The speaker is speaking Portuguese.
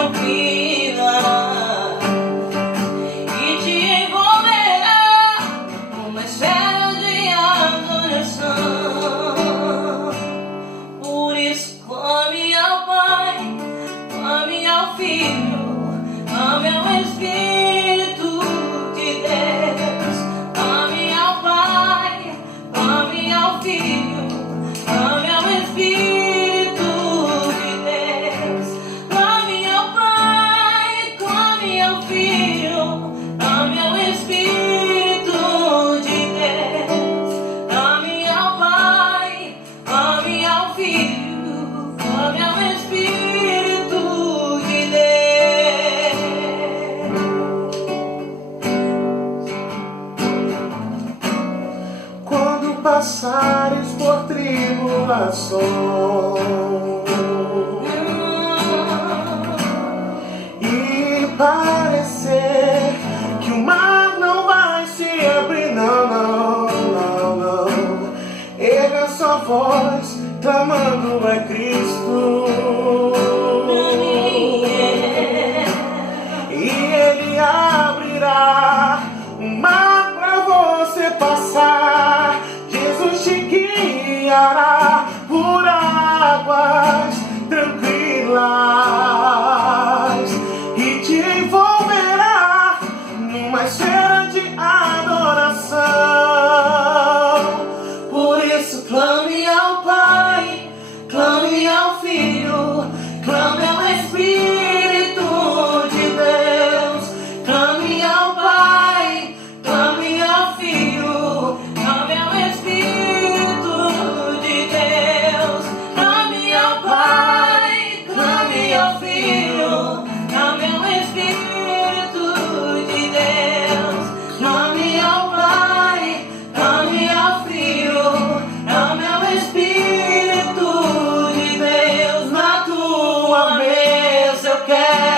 tranquila e te envolverá numa esfera de adoração. Por isso clame ao Pai, clame ao Filho, clame ao Espírito de Deus. Clame ao Pai, clame ao Filho, clame ao Espírito de Deus. Clame ao Pai, clame ao Filho, clame ao Espírito de Deus. Clame ao Pai, clame ao Filho, clame ao Espírito de Deus. Quando passares por tribulação e parecer que o mar não vai se abrir, não, erga sua voz clamando a Cristo, e Ele abrirá o mar pra você passar. Jesus te guiará por águas tranquilas e te envolverá numa esfera de adoração. Por isso clame ao Pai, clame ao Filho, clame ao Espírito de Deus. Clame ao Pai, clame ao Filho, clame ao Espírito de Deus. Clame ao Pai, clame ao Filho, clame ao Espírito de Deus. Clame ao Pai, clame ao Filho, clame ao Espírito de Deus. Na tua mesa eu quero